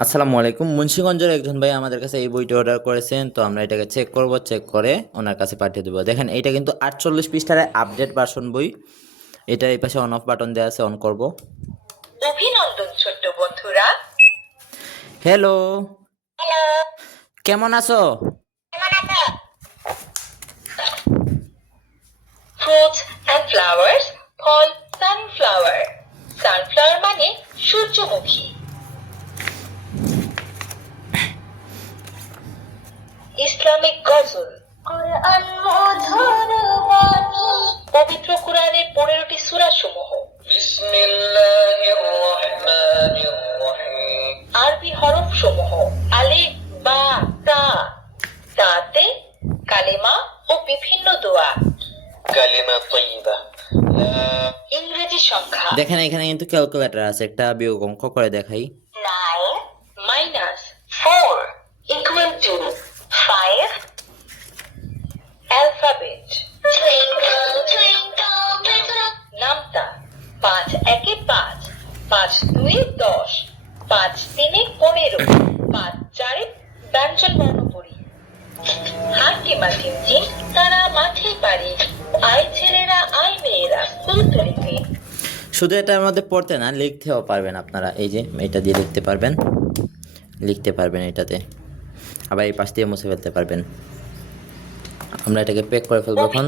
আসসালামু আলাইকুম। মুন্সিগঞ্জের একজন ভাই আমাদের কাছে এই বইটি অর্ডার করেছেন, তো আমরা এটাকে চেক করব, চেক করে ওনার কাছে পাঠিয়ে দেবো। দেখেন এটা কিন্তু 48 পৃষ্ঠার আপডেট ভার্সন বই। এটা এই পাশে অন অফ বাটন দেওয়া আছে, অন করব। অভিনন্দন ছোট্ট বন্ধুরা। হ্যালো, হ্যালো, কেমন আছো? কেমন আছো? ফ্রুটস অ্যান্ড ফ্লাওয়ার্স, ফল সানফ্লাওয়ার। সানফ্লাওয়ার মানে সূর্যমুখী। ইসলামিক গজল, কোরআন মধুর বাণী, পবিত্র কোরআনের 15টি সূরা সমূহ। বিসমিল্লাহির রহমানির রহিম। আরবি হরফ সমূহ আলিফ, বা, তা। তাতে কালিমা ও বিভিন্ন দোয়া। কালিমা তয়্যিবা। ইংরেজি সংখ্যা। দেখেন এখানে কিন্তু ক্যালকুলেটর আছে, একটা বিয়োগ অঙ্ক করে দেখাই। 9 minus 4 equal to 5. Alphabet. Twinkle, twinkle, little. নামতা 5 একে 5, 5 দুই 10, 5 তিনে 15, 5 চারে ব্যঞ্জন বর্ণ পড়ি। হাঁটি মাটির জিন তারা মাঠে পারি, আয় ছেলেরা আয় মেয়েরা কুলতলিতে। শুধু এটার মধ্যে পড়তে না, লিখতেও পারবেন আপনারা। এই যে এটা দিয়ে লিখতে পারবেন, এটাতে। আবার এই পাশ দিয়ে মুছে ফেলতে পারবেন। আমরা এটাকে প্যাক করে ফেলবো এখন।